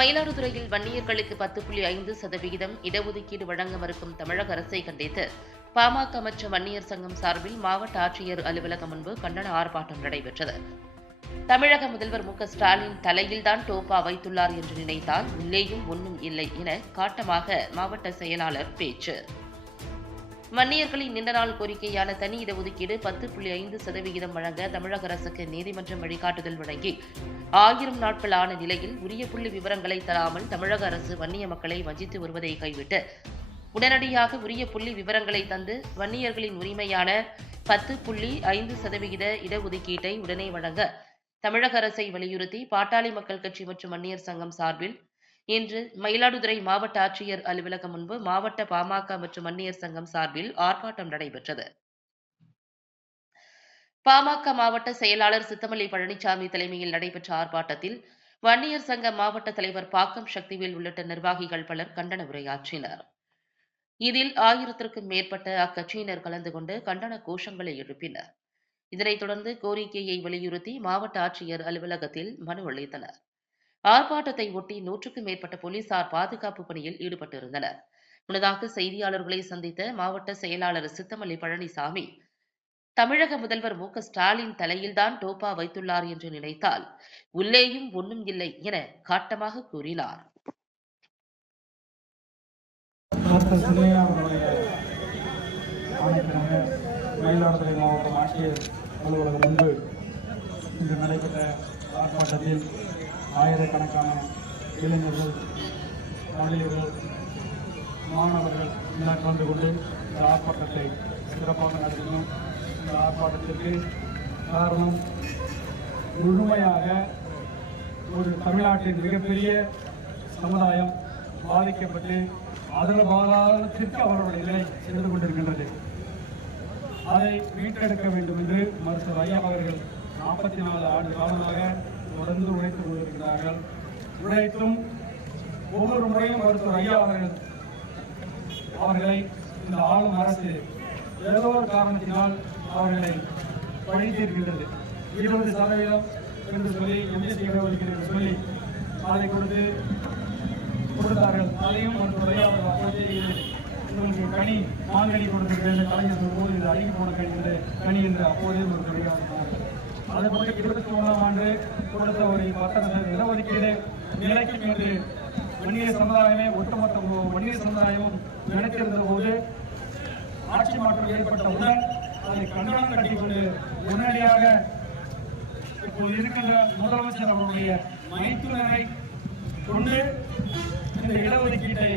மயிலாடுதுறையில் வன்னியர்களுக்கு பத்து புள்ளி ஐந்து சதவிகிதம் இடஒதுக்கீடு வழங்க மறுக்கும் தமிழக அரசை கண்டித்து பாமக மற்றும் வன்னியர் சங்கம் சார்பில் மாவட்ட ஆட்சியர் அலுவலகம் முன்பு கண்டன ஆர்ப்பாட்டம் நடைபெற்றது. தமிழக முதல்வர் மு ஸ்டாலின் தலையில்தான் டோப்பா வைத்துள்ளார் என்று நினைத்தால் உள்ளேயும் ஒன்றும் இல்லை என காட்டமாக மாவட்ட செயலாளர் பேச்சு. வன்னியர்களின் நீண்ட நாள் கோரிக்கையான தனி இடஒதுக்கீடு பத்து புள்ளி ஐந்து சதவிகிதம் வழங்க தமிழக அரசுக்கு நீதிமன்றம் வழிகாட்டுதல் வழங்கி ஆயிரம் நாட்கள் ஆன நிலையில் உரிய புள்ளி விவரங்களை தராமல் தமிழக அரசு வன்னிய மக்களை வஞ்சித்து வருவதை கைவிட்டு உடனடியாக உரிய புள்ளி விவரங்களை தந்து வன்னியர்களின் உரிமையான பத்து புள்ளி ஐந்து சதவிகித இடஒதுக்கீட்டை உடனே வழங்க தமிழக அரசை வலியுறுத்தி பாட்டாளி மக்கள் கட்சி மற்றும் வன்னியர் சங்கம் சார்பில் இன்று மயிலாடுதுறை மாவட்ட ஆட்சியர் அலுவலகம் முன்பு மாவட்ட பாமக மற்றும் வன்னியர் சங்கம் சார்பில் ஆர்ப்பாட்டம் நடைபெற்றது. பாமக மாவட்ட செயலாளர் சித்தமல்லி பழனிசாமி தலைமையில் நடைபெற்ற ஆர்ப்பாட்டத்தில் வன்னியர் சங்க மாவட்ட தலைவர் பாக்கம் சக்திவேல் உள்ளிட்ட நிர்வாகிகள் பலர் கண்டன உரையாற்றினர். இதில் ஆயிரத்திற்கும் மேற்பட்ட அக்கட்சியினர் கலந்து கொண்டு கண்டன கோஷங்களை எழுப்பினர். இதனைத் தொடர்ந்து கோரிக்கையை வலியுறுத்தி மாவட்ட ஆட்சியர் அலுவலகத்தில் மனு அளித்தனர். ஆர்ப்பாட்டத்தை ஒட்டி நூற்றுக்கும் மேற்பட்ட போலீசார் பாதுகாப்பு பணியில் ஈடுபட்டிருந்தனர். முன்னதாக செய்தியாளர்களை சந்தித்த மாவட்ட செயலாளர் சித்தமல்லி பழனிசாமி தமிழக முதல்வர் மு. ஸ்டாலின் தலையில்தான் டோப்பா வைத்துள்ளார் என்று நினைத்தால் உள்ளேயும் ஒன்றும் இல்லை என காட்டமாக கூறினார். மயிலாடுதுறை மாவட்டம் ஆட்சியர் அலுவலகம் முன்பு இன்று நடைபெற்ற ஆர்ப்பாட்டத்தில் ஆயிரக்கணக்கான இளைஞர்கள் மகளிர்கள் மாணவர்கள் எல்லாம் கலந்து கொண்டு இந்த ஆர்ப்பாட்டத்தை சிறப்பாக நடத்தினோம். இந்த ஆர்ப்பாட்டத்திற்கு காரணம் முழுமையாக ஒரு தமிழ்நாட்டின் மிகப்பெரிய சமுதாயம் பாதிக்கப்பட்டு அதர பாதாளத்திற்கு அவர்களுடைய நிலை சென்று கொண்டிருக்கின்றது. அதை மீட்டெடுக்க வேண்டும் என்று மருத்துவர் ஐயா அவர்கள் நாற்பத்தி நாலு ஆண்டு காலமாக தொடர்ந்து உழைத்துக் கொண்டிருக்கிறார்கள். உழைத்தும் ஒவ்வொரு முறையும் மருத்துவர் ஐயா அவர்கள் அவர்களை இந்த ஆளும் அரசு ஏதோ ஒரு காரணத்தினால் அவர்களை பழித்திருக்கின்றது இருபது சதவீதம் என்று சொல்லி எம்எஸ்சி இடஒதுக்கீடு என்று சொல்லி அதை கொடுத்து கொடுத்தார்கள். அதையும் மருத்துவரை அவர்கள் அப்போதே உங்களுக்கு கனி மாங்கனி கொடுத்திருக்கிறது. கலைஞர் போது இது அழுகி போன கனி என்று கனி என்று அப்போதே மருத்துவரை சொன்னார்கள் அதுபோல இருபத்தி ஒன்றாம் ஆண்டு கொடுத்த ஒரு பத்தொன்பது இடஒதுக்கீடு நிலைக்கும் என்று வன்னிய சமுதாயமே ஒட்டுமொத்த வன்னிய சமுதாயமும் நினைத்திருந்த போது ஆட்சி மாற்றம் ஏற்பட்டவுடன் அதை கண்டனம் கட்டிக்கொண்டு உடனடியாக இப்போது இருக்கின்ற முதலமைச்சர் அவருடைய மைத்துனரை கொண்டு இந்த இடஒதுக்கீட்டை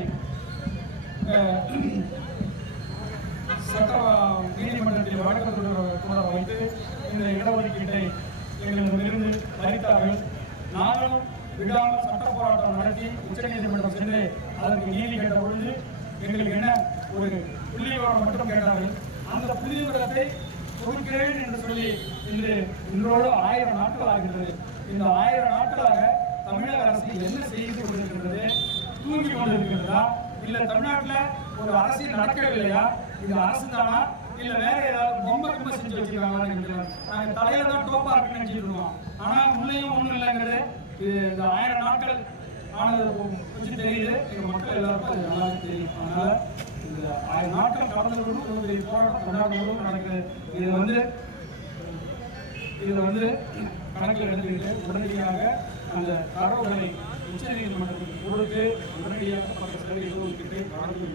சட்ட நீதிமன்றத்தில் வழக்கு கூட வைத்து இந்த இடஒதுக்கீட்டை எங்களிடமிருந்து பறித்தார்கள் நாங்களும் விடாமல் சட்ட போராட்டம் நடத்தி உச்சநீதிமன்றம் சென்று அதற்கு நீதி கேட்ட பொழுது எங்களுக்கு என்ன ஒரு புள்ளி விவரம் மட்டும் கேட்டார்கள். அந்த புள்ளி விவரத்தை கொடுக்கிறேன் என்று சொல்லி இன்று இன்றோடு ஆயிரம் நாட்கள் ஆகின்றது. இந்த ஆயிரம் நாட்களாக தமிழக அரசு என்ன செய்து கொண்டிருக்கிறது தூங்கி கொண்டிருக்கிறதா இல்லை தமிழ்நாட்டில் ஒரு அரசியல் நடக்கவில்லையா? இது அரசு தானா இல்ல வேற ஏதாவது பொம்மை ரொம்ப செஞ்சு வச்சிருக்காங்களா எங்களுக்கு நாங்க தலையில தான் டோப்பா இருக்குன்னு நினைச்சிட்டு இருந்தோம் ஆனா உள்ளேயும் ஒண்ணும் இல்லைங்கிறது இது இந்த ஆயிரம் நாட்கள் ஆனது கொஞ்சம் தெரியுது. எங்க மக்கள் எல்லாருக்கும் அது நல்லா தெரியும். அதனால இந்த ஆயிரம் நாட்கள் கடந்தவர்களும் இவ்வளவு பெரிய போராட்டம் கொண்டாடுவதும் நடக்குது இது வந்து இதில் வந்து கணக்கில் எடுத்துக்கிட்டு உடனடியாக அந்த தரவுகளை உச்ச உச்சநீதிமன்றத்துக்கு கொடுத்து உடனடியாக பல சதவீதம் ஒதுக்கிட்டு நடந்து